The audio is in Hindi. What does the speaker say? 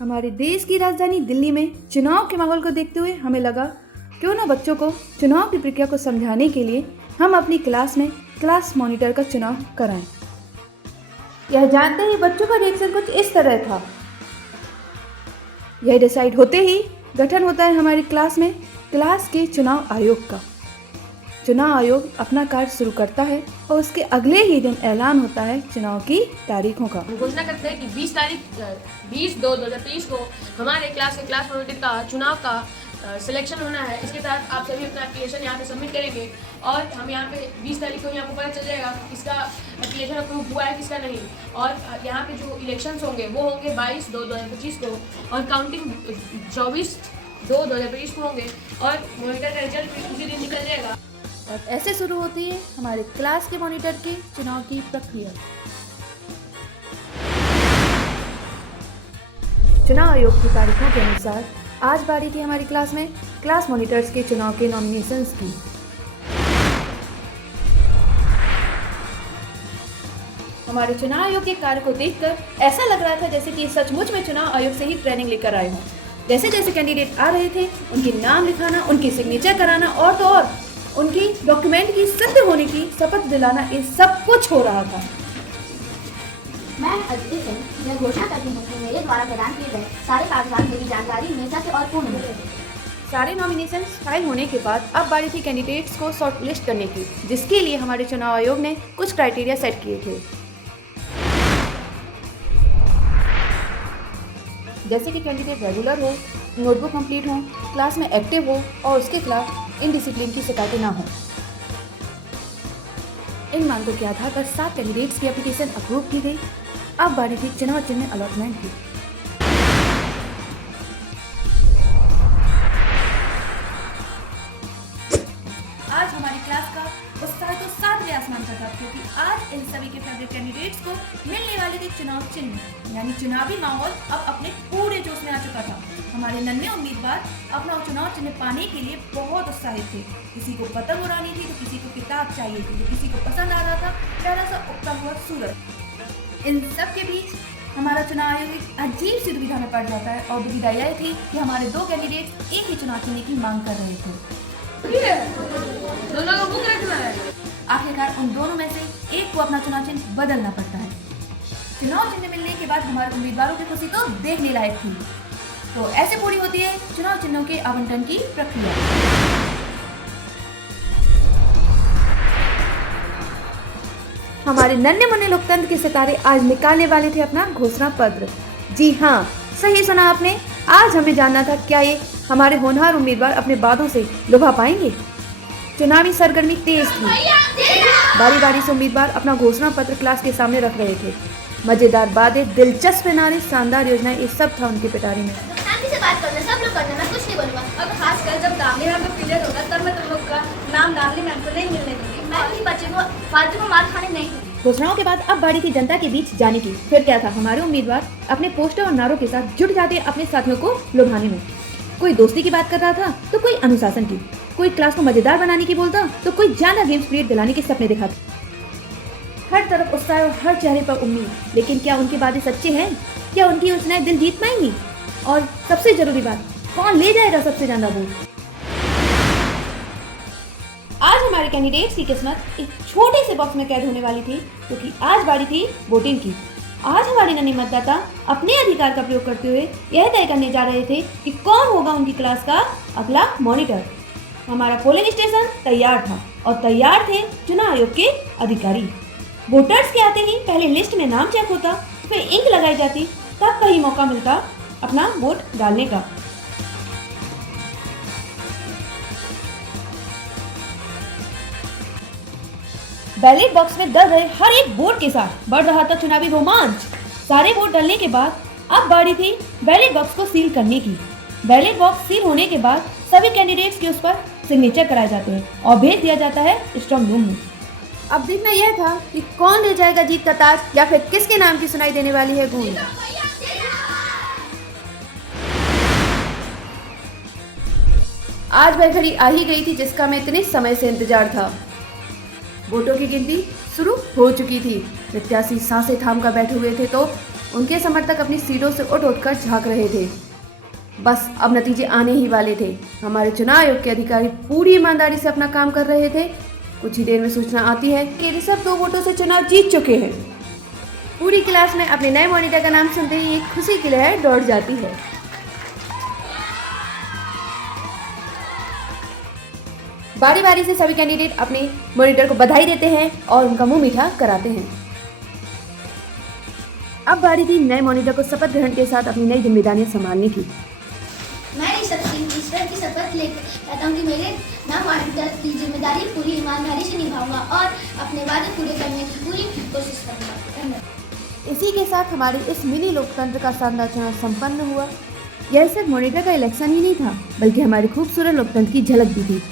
हमारे देश की राजधानी दिल्ली में चुनाव के माहौल को देखते हुए हमें लगा क्यों ना बच्चों को चुनाव की प्रक्रिया को समझाने के लिए हम अपनी क्लास में क्लास मॉनिटर का चुनाव कराएं। यह जानते ही बच्चों का रिएक्शन कुछ इस तरह था। यह डिसाइड होते ही गठन होता है हमारी क्लास में क्लास के चुनाव आयोग का। चुनाव आयोग अपना कार्य शुरू करता है और उसके अगले ही दिन ऐलान होता है चुनाव की तारीखों का। घोषणा करते हैं कि 20/2/2023 को हमारे क्लास के क्लास मॉनिटर का चुनाव का सिलेक्शन होना है। इसके तहत आप सभी अपना एप्लीकेशन यहाँ पे सबमिट करेंगे और हम यहाँ पे 20 तारीख को यहाँ पर पता चल जाएगा कि किसका एप्लीकेशन अप्रूव हुआ है किसका नहीं। और यहाँ पे जो इलेक्शंस होंगे वो होंगे 22/2/2025 को और काउंटिंग 24/2/2025 को होंगे और मॉनिटर का रिजल्ट भी उसी दिन निकल जाएगा। और ऐसे शुरू होती है हमारे क्लास के मॉनिटर के चुनाव की प्रक्रिया। चुनाव आयोग की तारीखों के अनुसार आज बारी थी हमारी क्लास में क्लास मॉनिटर्स के चुनाव के नॉमिनेशंस की। हमारे चुनाव आयोग के कार्य को देखकर ऐसा लग रहा था जैसे कि सचमुच में चुनाव आयोग से ही ट्रेनिंग लेकर आए हों। जैसे जैसे कैंडिडेट आ रहे थे उनके नाम लिखाना, उनकी सिग्नेचर कराना और तो और उनकी डॉक्यूमेंट की सत्य होने की शपथ दिलाना, ये सब कुछ हो रहा था। मैं अदिति सिंह यह घोषणा करती हूँ कि मेरे द्वारा प्रदान किए गए सारे कागजात मेरी जानकारी में सत्य और पूर्ण है। सारे नॉमिनेशन फाइल होने के बाद अब बारी थी कैंडिडेट्स को शॉर्ट लिस्ट करने की, जिसके लिए हमारे चुनाव आयोग ने कुछ क्राइटेरिया सेट किए थे। जैसे कि कैंडिडेट रेगुलर हो, नोटबुक कंप्लीट हो, क्लास में एक्टिव हो और उसके खिलाफ इनडिसिप्लिन की शिकायतें ना हो। इन मानकों के आधार पर 7 कैंडिडेट्स की एप्लीकेशन अप्रूव की गई। अब बारी थी चुनाव चिन्ह अलॉटमेंट की। आज हमारी क्लास का उत्साह तो 7वें आसमान पर था, क्योंकि आज इन सभी के फेवरेट कैंडिडेट्स को मिलने वाले थे चुनाव चिन्ह, यानी चुनावी माहौल अब अपने पूरे जोश में आ चुका था। हमारे नन्हे उम्मीदवार अपना चुनाव चिन्ह पाने के लिए बहुत उत्साहित थे। किसी को पतंग उड़ानी थी तो किसी को किताब चाहिए थी, तो किसी को पसंद आ रहा था प्यारा सा उगता हुआ सूरज। इन सब के बीच हमारा चुनाव आयोग एक अजीब सी दुविधा में पड़ जाता है और दुविधा यह थी कि हमारे 2 कैंडिडेट एक ही चुनाव चिन्ह की मांग कर रहे थे। दोनों को बुक रखना है। आखिरकार उन दोनों में से एक को अपना चुनाव चिन्ह बदलना पड़ता है। चुनाव चिन्ह मिलने के बाद हमारे उम्मीदवारों की खुशी तो देखने लायक थी। तो ऐसे पूरी होती है चुनाव चिन्हों के आवंटन की प्रक्रिया। हमारे नन्हे मुन्ने लोकतंत्र के सितारे आज निकालने वाले थे अपना घोषणा पत्र। जी हाँ, सही सुना आपने। आज हमें जानना था क्या ये हमारे होनहार उम्मीदवार अपने वादों से लुभा पाएंगे। चुनावी सरगर्मी तेज थी। बारी बारी से उम्मीदवार अपना घोषणा पत्र क्लास के सामने रख रहे थे। मजेदार बातें, दिलचस्प नारे, शानदार योजनाएं, ये सब था उनके पिटारे में। शांति से बात करना, सब लोग करना, मैं कुछ नहीं बोलूँगा। अब खासकर जब दामले मैम का पीरियड होगा तब मैं तुम लोग का नाम दामले मैम को नहीं मिलने दूंगी। मैं किसी बच्चे को फालतू को मार खाने नहीं दूँगी। घोषणाओं के बाद अब बारी थी जनता के बीच जाने की। फिर क्या था, हमारे उम्मीदवार अपने पोस्टर और नारों के साथ जुट जाते अपने साथियों को लुभाने में। कोई दोस्ती की बात कर रहा था तो कोई अनुशासन की, कोई क्लास को मजेदार बनाने की बोलता तो कोई ज्यादा गेम्स पीरियड दिलाने के सपने दिखाता। हर तरफ उत्साह और हर चेहरे पर उम्मीद। लेकिन क्या उनके वादे सच्चे हैं? क्या उनकी योजनाएं दिल जीत पाएंगी? और सबसे जरूरी बात, कौन ले जाएगा सबसे ज्यादा वोट? आज हमारे कैंडिडेट्स की किस्मत एक छोटे से बॉक्स में कैद होने वाली थी, क्योंकि आज बारी थी वोटिंग की। आज हमारे नन्हे मतदाता अपने अधिकार का प्रयोग करते हुए यह तय करने जा रहे थे कि कौन होगा उनकी क्लास का अगला मॉनिटर। हमारा पोलिंग स्टेशन तैयार था और तैयार थे चुनाव आयोग के अधिकारी। वोटर्स के आते ही पहले लिस्ट में नाम चेक होता, फिर इंक लगाई जाती, तब कहीं मौका मिलता अपना वोट डालने का। बैलेट बॉक्स में दल रहे हर एक वोट के साथ बढ़ रहा था चुनावी रोमांच। सारे वोट डालने के बाद अब बारी थी बैलेट बॉक्स को सील करने की। बैलेट बॉक्स सील होने के बाद सभी कैंडिडेट्स के उस पर सिग्नेचर कराए जाते हैं और भेज दिया जाता है स्ट्रांग रूम में। अब देखना यह था कि कौन ले जाएगा जीत का ताज, या फिर किसके नाम की सुनाई देने वाली है गूंज। आज वह घड़ी आ ही गई थी जिसका मैं इतने समय से इंतजार था। वोटों की गिनती शुरू हो चुकी थी। प्रत्याशी सांसें थाम कर बैठे हुए थे तो उनके समर्थक अपनी सीटों से उठ कर झांक रहे थे। बस अब नतीजे आने ही वाले थे। हमारे चुनाव आयोग के अधिकारी पूरी ईमानदारी से अपना काम कर रहे थे। कुछ ही देर में सूचना आती है कि ऋषभ 2 वोटों से चुनाव जीत चुके हैं। पूरी क्लास में अपने नए मॉनिटर का नाम सुनते ही एक खुशी की लहर दौड़ जाती है। बारी बारी से सभी कैंडिडेट अपने मॉनिटर को बधाई देते हैं और उनका मुंह मीठा कराते हैं। अब बारी थी नए मॉनिटर को शपथ ग्रहण के साथ अपनी नई जिम्मेदारियां संभालने की। मैं ऋषभ सिंह ईश्वर की शपथ लेकर कहता हूँ कि मेरे नाम मॉनिटर की जिम्मेदारी पूरी ईमानदारी से निभाऊंगा और अपने वादे पूरे करने की पूरी कोशिश करूंगा। इसी के साथ हमारे इस मिनी लोकतंत्र का शानदार चुनाव संपन्न हुआ। यह सिर्फ मॉनिटर का इलेक्शन ही नहीं था, बल्कि हमारे खूबसूरत लोकतंत्र की झलक भी थी।